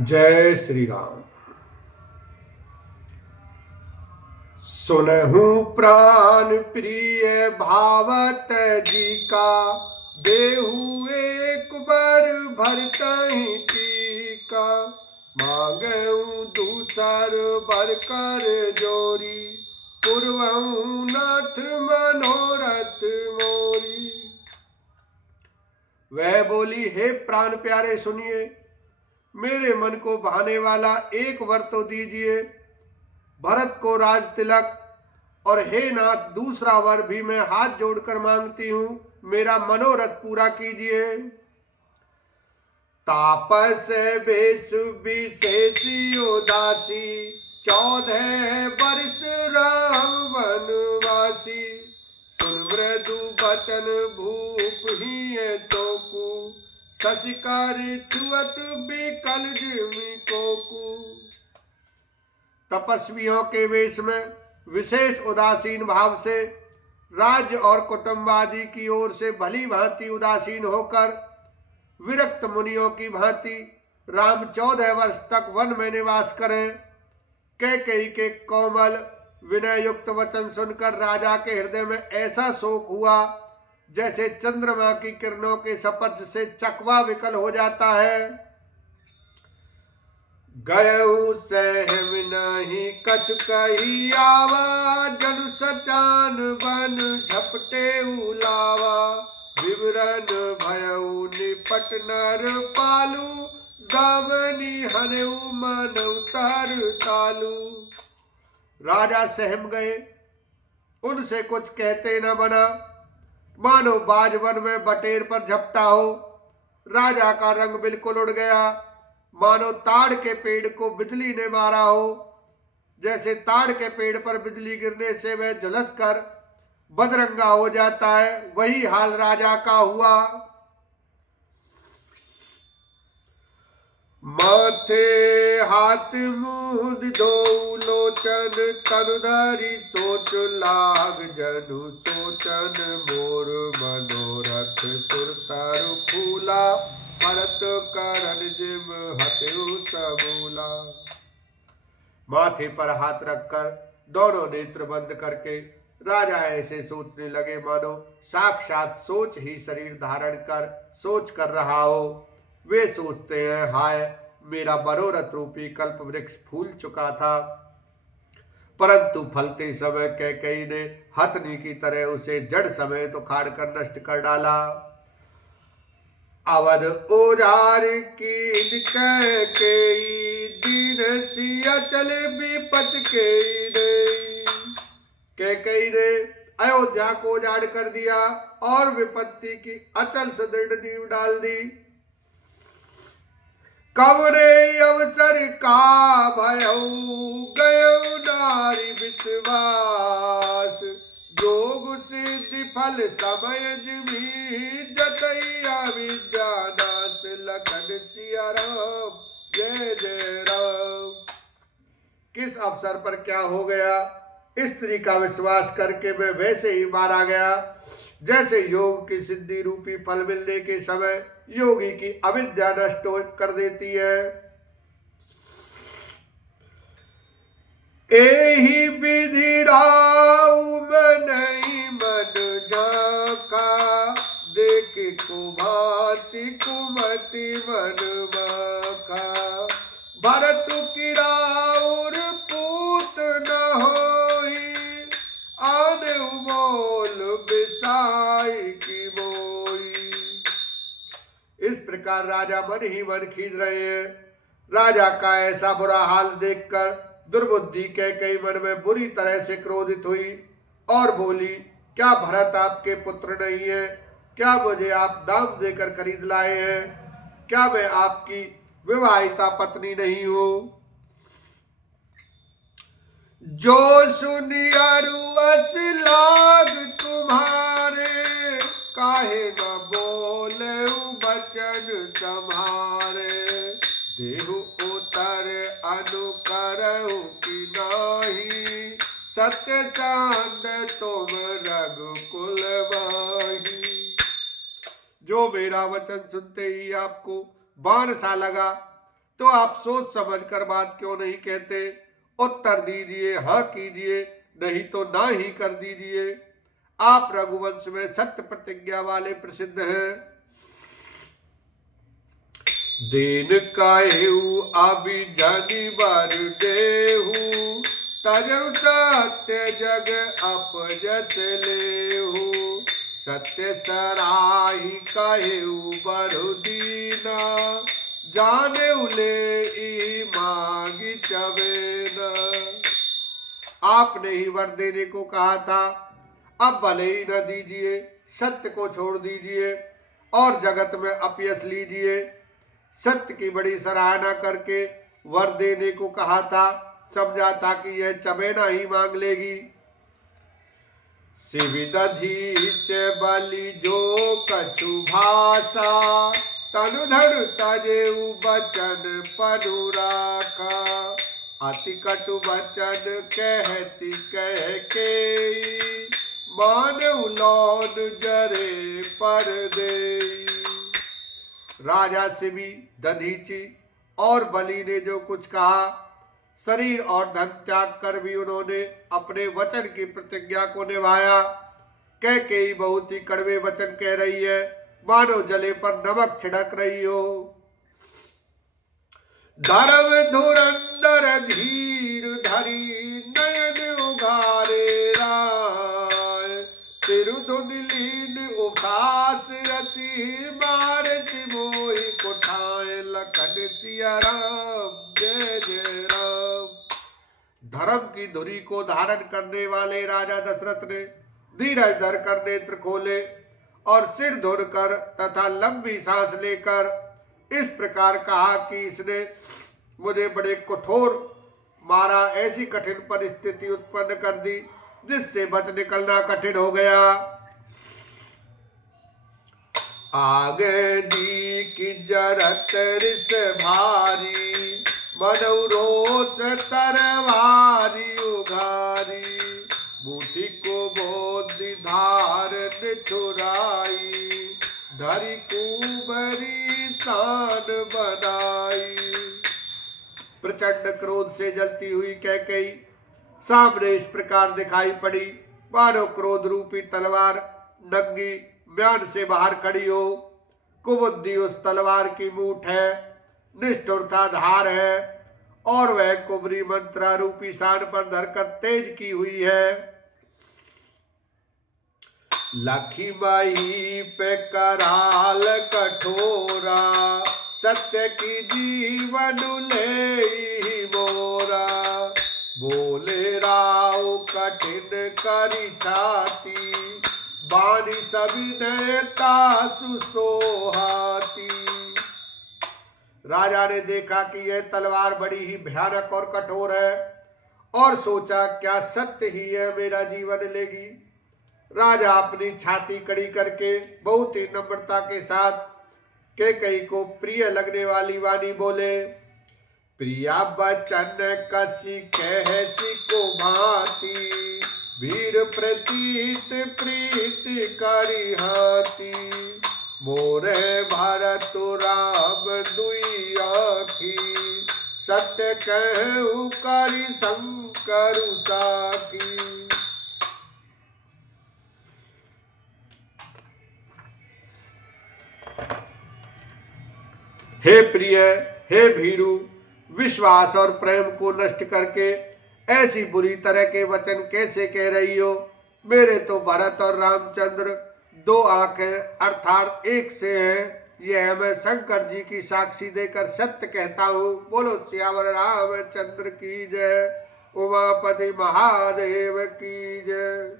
जय श्री राम। सुनहु प्राण प्रिय भावत जी का, देहु एक बार भरतहि टीका। मांगऊ दूसर बर कर जोरी, पूर्वहु नाथ मनोरथ मोरी। वह बोली, हे प्राण प्यारे सुनिए, मेरे मन को भाने वाला एक वर तो दीजिए। भरत को राज तिलक, और हे नाथ दूसरा वर भी मैं हाथ जोड़कर मांगती हूं, मेरा मनोरथ पूरा कीजिए। तापस बेस विशेष उदासी, 14 वर्ष राम वनवासी। सुन मृदु बचन भूप ही चौकू, शशिकर छुअत बिकल जिमि कोकू। तपस्वियों के वेश में विशेष उदासीन भाव से, राज्य और कुटुंब आदि की ओर से भली भांति उदासीन होकर, विरक्त मुनियों की भांति राम 14 वर्ष तक वन में निवास करें। कैकेयी के कोमल विनय युक्त वचन सुनकर राजा के हृदय में ऐसा शोक हुआ, जैसे चंद्रमा की किरणों के स्पर्श से चकवा विकल हो जाता है। गयऊ सहम नहीं कछु कही आवा, जनु सचान बन झपटे उलावा। विवरण भयऊ निपट नर पालू, दामनी हनेऊ मनऊ तर तालू। राजा सहम गए, उनसे कुछ कहते न बना, मानो बाज वन में बटेर पर झपटा हो। राजा का रंग बिल्कुल उड़ गया, मानो ताड़ के पेड़ को बिजली ने मारा हो। जैसे ताड़ के पेड़ पर बिजली गिरने से वह झुलस कर बदरंगा हो जाता है, वही हाल राजा का हुआ। माथे हाथ मुद दो लोचन, तनु धरि सोच लाग जनु सोचन। मोर मनोरथ सुरतर फूला, भरत करन जिम हत्यो समूला। माथे पर हाथ रखकर दोनों नेत्र बंद करके राजा ऐसे सोचने लगे, मानो साक्षात सोच ही शरीर धारण कर सोच कर रहा हो। वे सोचते हैं, हाय मेरा मनोरथ रूपी कल्प वृक्ष फूल चुका था, परंतु फलते समय कैकेयी ने हथनी की तरह उसे जड़ समेत उखाड़ कर नष्ट कर डाला। अवध ओजार की कैकेयी, दीन सी अचल विपत के कैकेयी ने अयोध्या को उजाड़ कर दिया और विपत्ति की अचल सुदृढ़ नींव डाल दी। कवने अवसर का भयऊ, गयो नारी विश्वास। जोग सिद्धि फल समय जिमी, जतैया विद्या नाश। लखन सिया राम, जय जय राम। किस अवसर पर क्या हो गया, स्त्री का विश्वास करके मैं वैसे ही मारा गया, जैसे योग की सिद्धि रूपी फल मिलने के समय योगी की अविद्या नष्ट कर देती है। एही विधि राउ नहीं मन झाका, देख कुभाति कुमति मन माखा। भरत की राउर पूत न होई, आन मोल बिसाई की मोई। इस प्रकार राजा मन ही मन खींच रहे हैं। राजा का ऐसा बुरा हाल देखकर दुर्बुद्धि कैकेयी मन में बुरी तरह से क्रोधित हुई और बोली, क्या भरत आपके पुत्र नहीं है? क्या मुझे आप दाम देकर खरीद लाए हैं? क्या मैं आपकी विवाहिता पत्नी नहीं हूं? जो सुनी अरुअस लाग तुम्हारे, काहे न बोले बचन तुम्हारे। देहु उतर अनुकरहु की नाही, सत्य चांद तुम रघुकुल माही। जो मेरा वचन सुनते ही आपको बाण सा लगा, तो आप सोच समझ कर बात क्यों नहीं कहते? उत्तर दीजिए, हाँ कीजिए, नहीं तो ना ही कर दीजिए। आप रघुवंश में सत्य प्रतिज्ञा वाले प्रसिद्ध हैं। देन काहेऊ अभिजनि बर देहु, तजउ सत्य जग अपजस लेहु। सत्य सराही काहेऊ बरु दीना, जाने उले मांगी चवेना। आपने ही वर देने को कहा था, अब भले ही न दीजिए, सत्य को छोड़ दीजिए और जगत में अपयश लीजिए। सत्य की बड़ी सराहना करके वर देने को कहा था, समझा था कि यह चबेना ही मांग लेगी। शिविदधीच बलि जो कछु भाषा, तनु धनु तजेउ बचन पनुराका। अति कटु वचन कहती कह के, मानव लौट जरे पर दे। राजा शिवी, दधीची और बलि ने जो कुछ कहा, शरीर और धन त्याग कर भी उन्होंने अपने वचन की प्रतिज्ञा को निभाया। कैकेयी बहुत ही कड़वे वचन कह रही है, मानो जले पर नमक छिड़क रही हो। धर्म धुरंधर धीर धरी नयन उघारे राय। सिर धुन लीन उपास रसी, मार सिमोही कोठाए लखन सिया राम जय जय राम। धर्म की धुरी को धारण करने वाले राजा दशरथ ने धीरज धर कर नेत्र खोले और सिर धुन कर तथा लंबी सांस लेकर इस प्रकार कहा कि इसने मुझे बड़े कठोर मारा, ऐसी कठिन परिस्थिति उत्पन्न कर दी जिससे बच निकलना कठिन हो गया। आगे दी की जरत रिस भारी, मनऊ रोष तरवारी उघारी। बूटी को बोधि धार निठुराई, धरी कुबरी शान बनाई। प्रचंड क्रोध से जलती हुई कैकेयी सामने इस प्रकार दिखाई पड़ी, मानो क्रोध रूपी तलवार नंगी म्यान से बाहर खड़ी हो। कुबुद्धि उस तलवार की मूठ है, निष्ठुरता धार है और वह कुबरी मंत्रा रूपी शान पर धरकर तेज की हुई है। लखी माही पे कराल कठोरा, सत्य की जीवन ले मोरा। बोले राव कठिन करी छाती, बानी सभी देता सुसोहाती। राजा ने देखा कि यह तलवार बड़ी ही भयानक और कठोर है और सोचा क्या सत्य ही यह मेरा जीवन लेगी। राजा अपनी छाती कड़ी करके बहुत ही नम्रता के साथ कैकेयी को प्रिय लगने वाली वाणी बोले। प्रिया बचन कसी कहसी को भांति, वीर प्रतीत प्रीति करी हाथी। मोरे भरत राम दुई आखी, सत्य कहु करी शंकर साखी। हे प्रिय, हे भीरु, विश्वास और प्रेम को नष्ट करके ऐसी बुरी तरह के वचन कैसे कह रही हो? मेरे तो भरत और रामचंद्र दो आंखें अर्थात एक से हैं। यह मैं शंकर जी की साक्षी देकर सत्य कहता हूँ। बोलो सियावर रामचंद्र की जय, उमापति महादेव की जय।